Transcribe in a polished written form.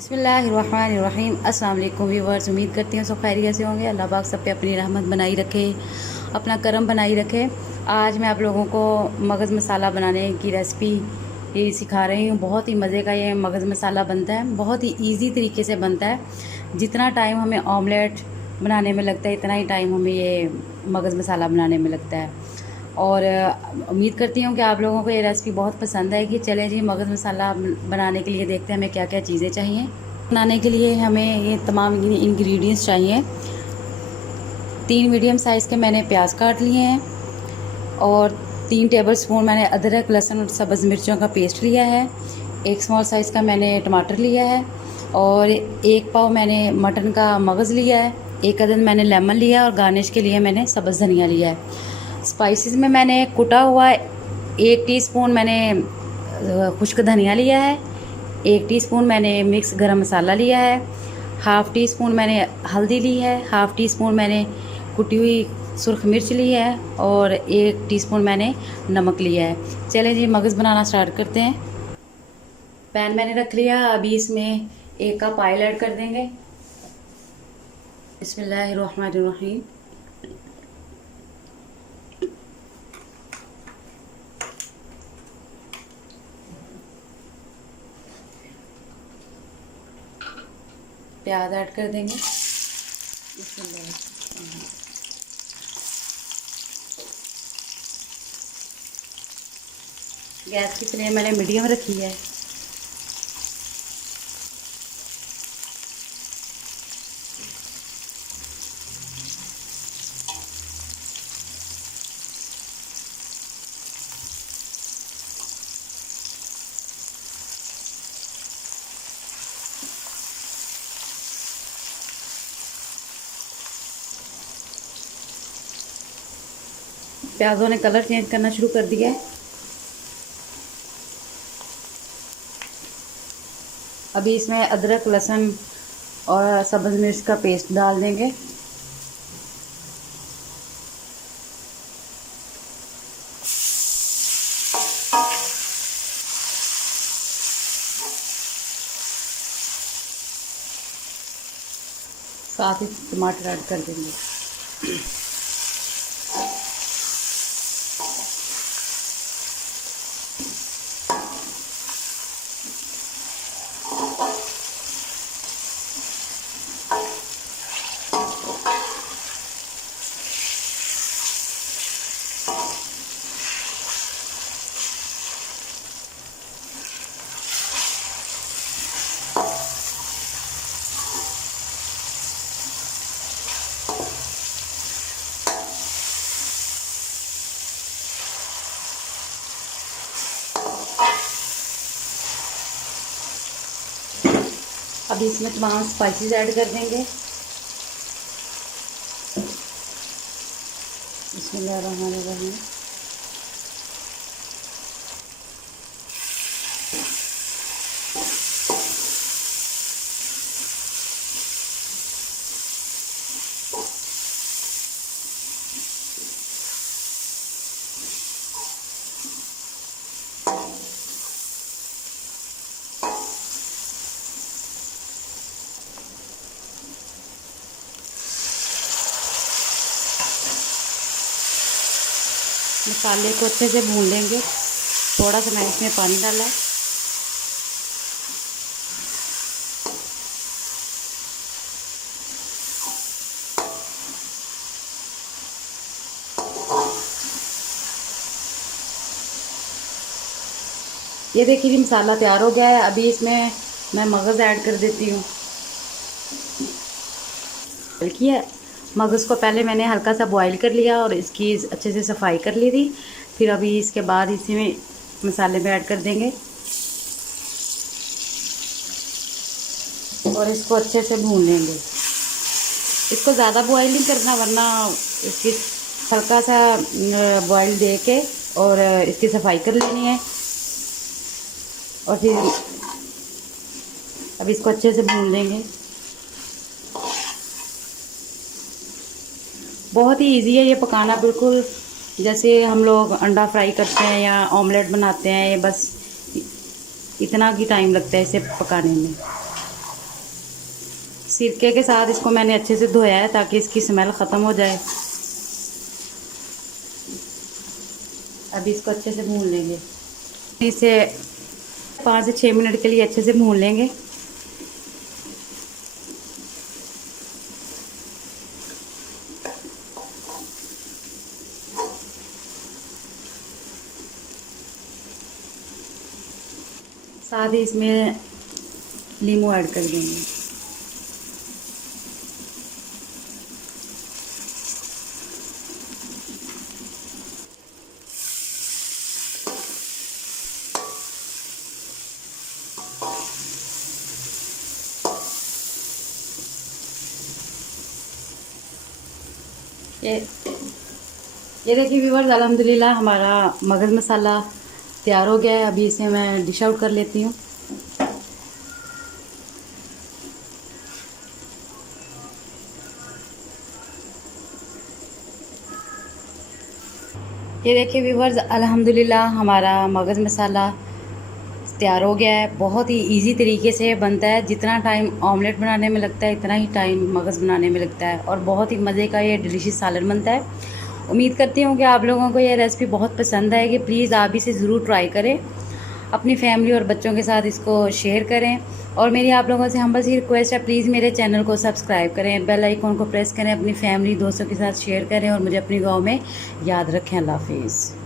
बिस्मिल्लाहिर्रहमानिर्रहीम। अस्सलाम वालेकुम व्यूअर्स, उम्मीद करती हूँ सब खैरियत से होंगे। अल्लाह पाक सब पे अपनी रहमत बनाई रखे, अपना करम बनाई रखे। आज मैं आप लोगों को मगज़ मसाला बनाने की रेसिपी ये सिखा रही हूँ। बहुत ही मज़े का ये मगज़ मसाला बनता है, बहुत ही इजी तरीके से बनता है। जितना टाइम हमें ऑमलेट बनाने में लगता है इतना ही टाइम हमें ये मगज़ मसाला बनाने में लगता है। और उम्मीद करती हूँ कि आप लोगों को ये रेसिपी बहुत पसंद आएगी। चलें जी, मगज़ मसाला बनाने के लिए देखते हैं हमें क्या क्या चीज़ें चाहिए। बनाने के लिए हमें ये तमाम इंग्रेडिएंट्स चाहिए। 3 मीडियम साइज़ के मैंने प्याज काट लिए हैं और 3 टेबलस्पून मैंने अदरक लहसुन और सब्ज़ मिर्चों का पेस्ट लिया है। 1 स्मॉल साइज़ का मैंने टमाटर लिया है और 1 पाव मैंने मटन का मगज़ लिया है। 1 अदद मैंने लेमन लिया और गार्निश के लिए मैंने सब्ज़ धनिया लिया है। स्पाइसेस में मैंने कुटा हुआ 1 टीस्पून मैंने खुश्क धनिया लिया है। 1 टीस्पून मैंने मिक्स गरम मसाला लिया है। हाफ़ टी स्पून मैंने हल्दी ली है। हाफ़ टी स्पून मैंने कुटी हुई सुरख मिर्च ली है और 1 टीस्पून मैंने नमक लिया है। चलें जी, मगज़ बनाना स्टार्ट करते हैं। पैन मैंने रख लिया। अभी इसमें 1 कप ऑयल ऐड कर देंगे। बिस्मिल्लाहिर्रहमानिर्रहीम। प्याज ऐड कर देंगे। गैस की फ्लेम मैंने मीडियम रखी है। प्याजों ने कलर चेंज करना शुरू कर दिया है। अभी इसमें अदरक लहसुन और सब्ज़ मिर्च का पेस्ट डाल देंगे। साथ ही टमाटर ऐड कर देंगे। अभी इसमें तमाम स्पाइसेस ऐड कर देंगे। बिस्मिल्लाहिर्रहमानिर्रहीम। मसाले को अच्छे से भून लेंगे। थोड़ा सा मैंने इसमें पानी डाला है। ये देखिए, मसाला तैयार हो गया है। अभी इसमें मैं मगज़ ऐड कर देती हूँ। किया मगज़ को पहले मैंने हल्का सा बॉईल कर लिया और इसकी अच्छे से सफाई कर ली थी। फिर अभी इसके बाद इसी में मसाले में ऐड कर देंगे और इसको अच्छे से भून लेंगे। इसको ज़्यादा बॉईल नहीं करना, वरना इसकी हल्का सा बॉईल दे के और इसकी सफाई कर लेनी है। और फिर अब इसको अच्छे से भून लेंगे। बहुत ही इजी है ये पकाना, बिल्कुल जैसे हम लोग अंडा फ्राई करते हैं या ऑमलेट बनाते हैं। ये बस इतना ही टाइम लगता है इसे पकाने में। सिरके के साथ इसको मैंने अच्छे से धोया है ताकि इसकी स्मेल ख़त्म हो जाए। अभी इसको अच्छे से भून लेंगे। इसे 5 से 6 मिनट के लिए अच्छे से भून लेंगे। साथ ही इसमें नींबू ऐड कर देंगे। ये देखिए व्यूअर्स, अल्हम्दुलिल्लाह हमारा मगज़ मसाला तैयार हो गया है। अभी इसे मैं डिश आउट कर लेती हूँ। ये देखिए व्यूअर्स, अल्हम्दुलिल्लाह हमारा मगज़ मसाला तैयार हो गया है। बहुत ही इजी तरीके से बनता है। जितना टाइम ऑमलेट बनाने में लगता है इतना ही टाइम मगज़ बनाने में लगता है और बहुत ही मज़े का ये डिलीशियस सालन बनता है। उम्मीद करती हूँ कि आप लोगों को ये रेसिपी बहुत पसंद आएगी। प्लीज़ आप इसे ज़रूर ट्राई करें, अपनी फैमिली और बच्चों के साथ इसको शेयर करें। और मेरी आप लोगों से हम्बल सी रिक्वेस्ट है, प्लीज़ मेरे चैनल को सब्सक्राइब करें, बेल आइकॉन को प्रेस करें, अपनी फैमिली दोस्तों के साथ शेयर करें और मुझे अपनी दुआओं में याद रखें। अल्लाह हाफिज़।